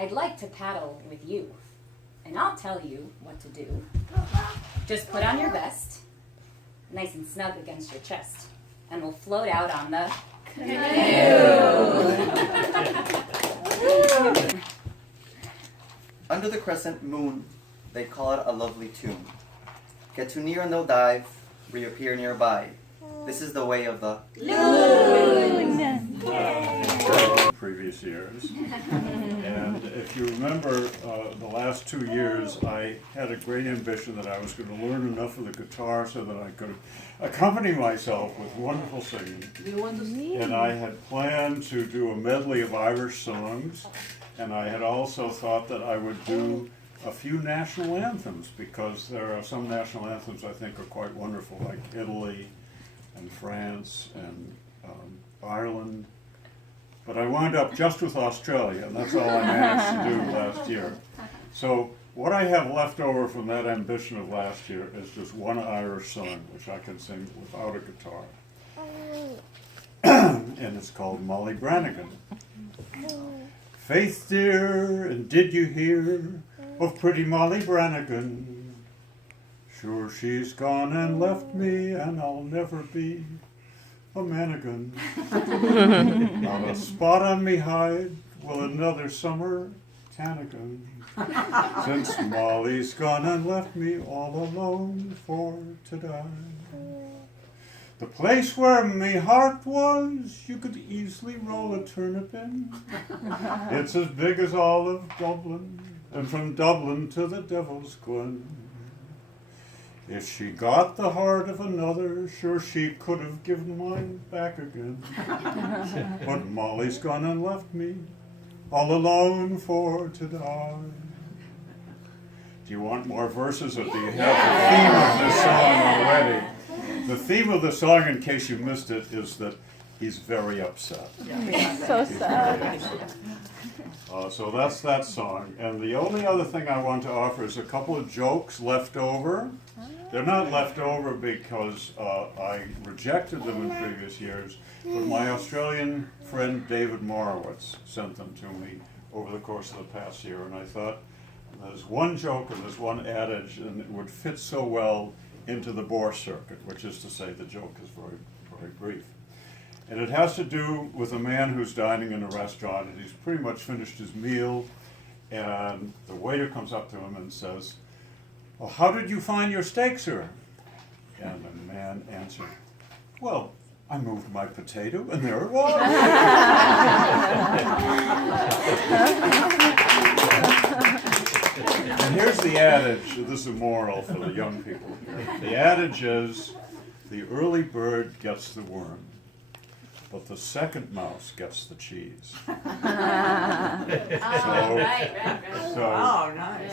I'd like to paddle with you, and I'll tell you what to do. Just put on your vest, nice and snug against your chest, and we'll float out on the canoe. Under the crescent moon, they call it a lovely tune. Get too near and they'll dive, reappear nearby. This is the way of the previous years. And if you remember, the last 2 years, I had a great ambition that I was going to learn enough of the guitar so that I could accompany myself with wonderful singing. And I had planned to do a medley of Irish songs, and I had also thought that I would do a few national anthems, because there are some national anthems I think are quite wonderful, like Italy and France and Ireland. But I wound up just with Australia, and that's all I managed to do last year. So what I have left over from that ambition of last year is just one Irish song, which I can sing without a guitar. And it's called Molly Brannigan. Faith dear, and did you hear of pretty Molly Brannigan? Sure she's gone and left me, and I'll never be a manigan. Not a spot on me hide will another summer tan again. Since Molly's gone and left me all alone for to die. The place where me heart was, you could easily roll a turnip in. It's as big as all of Dublin, and from Dublin to the Devil's Glen. If she got the heart of another, sure she could have given mine back again. But Molly's gone and left me, all alone for to die. Do you want more verses, or do you have the theme of this song already? The theme of the song, in case you missed it, is that he's very upset. So sad. So that's that song. And the only other thing I want to offer is a couple of jokes left over. They're not left over because I rejected them in previous years, but my Australian friend David Morowitz sent them to me over the course of the past year, and I thought there's one joke and there's one adage, and it would fit so well into the bore circuit, which is to say the joke is very, very brief. And it has to do with a man who's dining in a restaurant, and he's pretty much finished his meal, and the waiter comes up to him and says, "Well, how did you find your steak, sir?" And the man answered, "Well, I moved my potato, and there it was." And here's the adage, this is a moral for the young people here. The adage is, the early bird gets the worm, but the second mouse gets the cheese.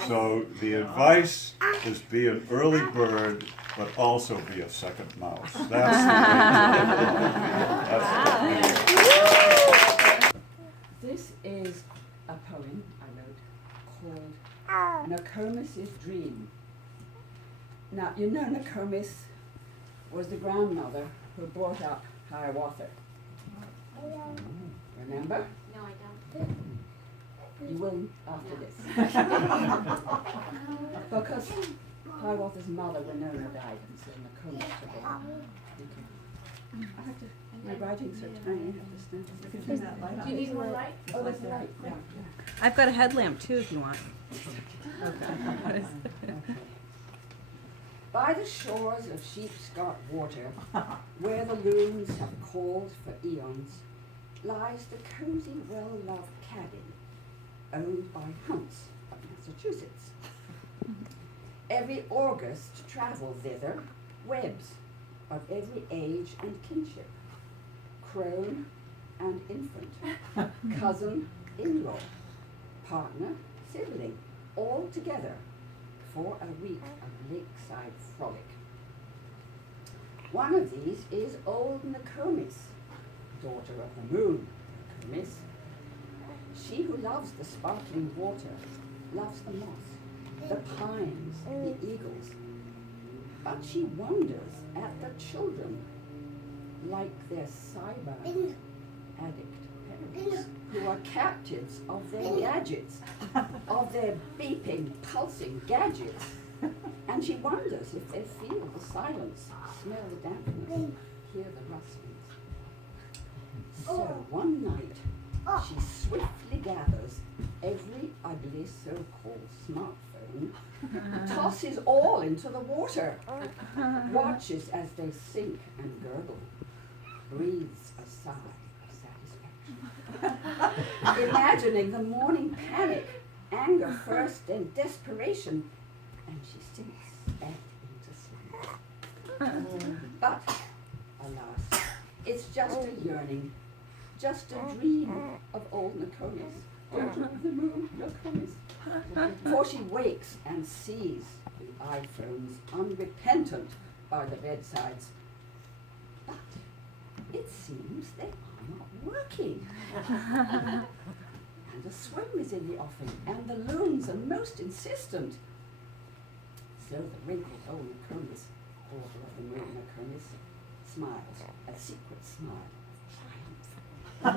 So the advice is be an early bird, but also be a second mouse. That's the This is a poem I wrote called Nokomis's Dream. Now, you know Nokomis was the grandmother who brought up Hiawatha. Remember? No, I don't. You will after this. Because Hiawatha's mother, Winona, died, and so Nokomis took over. I have to, my writing's so tiny, I have to stand. You can turn that light on. Do you need more light? Oh, that's right, yeah. I've got a headlamp too if you want. Okay. By the shores of Sheepscot Water, where the loons have called for eons, lies the cozy, well-loved cabin, owned by Hunts of Massachusetts. Every August travel thither webs of every age and kinship, crone and infant, cousin, in-law, partner, sibling, all together for a week of lakeside frolic. One of these is old Nokomis, daughter of the moon, Nokomis. She who loves the sparkling water, loves the moss, the pines, the eagles. But she wonders at the children, like their cyber addict parents. who are captives of their gadgets, of their beeping, pulsing gadgets. And she wonders if they feel the silence, smell the dampness, hear the rustlings. So one night, she swiftly gathers every ugly so-called smartphone, tosses all into the water, watches as they sink and gurgle, breathes a sigh of satisfaction, imagining the morning panic, anger first, then desperation, and she sinks back into sleep. But, alas, it's just a yearning, just a dream of old Nokomis, daughter of the moon, Nokomis. For she wakes and sees the iPhones unrepentant by the bedsides. But it seems they are not working. And a swim is in the offing, and the loons are most insistent. So the wrinkled old Nokomis, daughter of the moon, Nokomis, smiles a secret smile of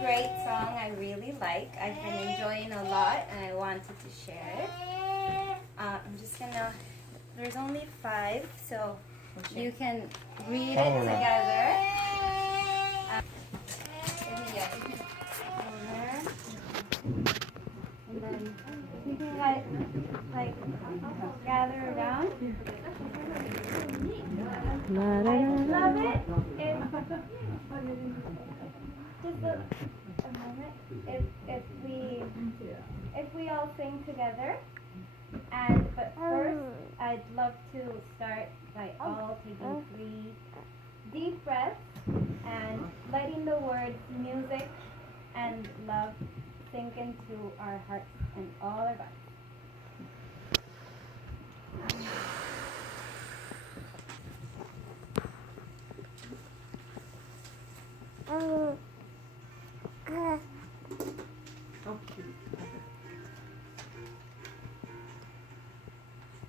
Great song, I really like. I've been enjoying a lot and I wanted to share it. I'm just gonna, there's only 5, so you can read it together. And then you can like gather around. I love it. Just a moment. If we all sing together, but first I'd love to start by all taking 3 deep breaths and letting the words music and love sink into our hearts and all our bodies.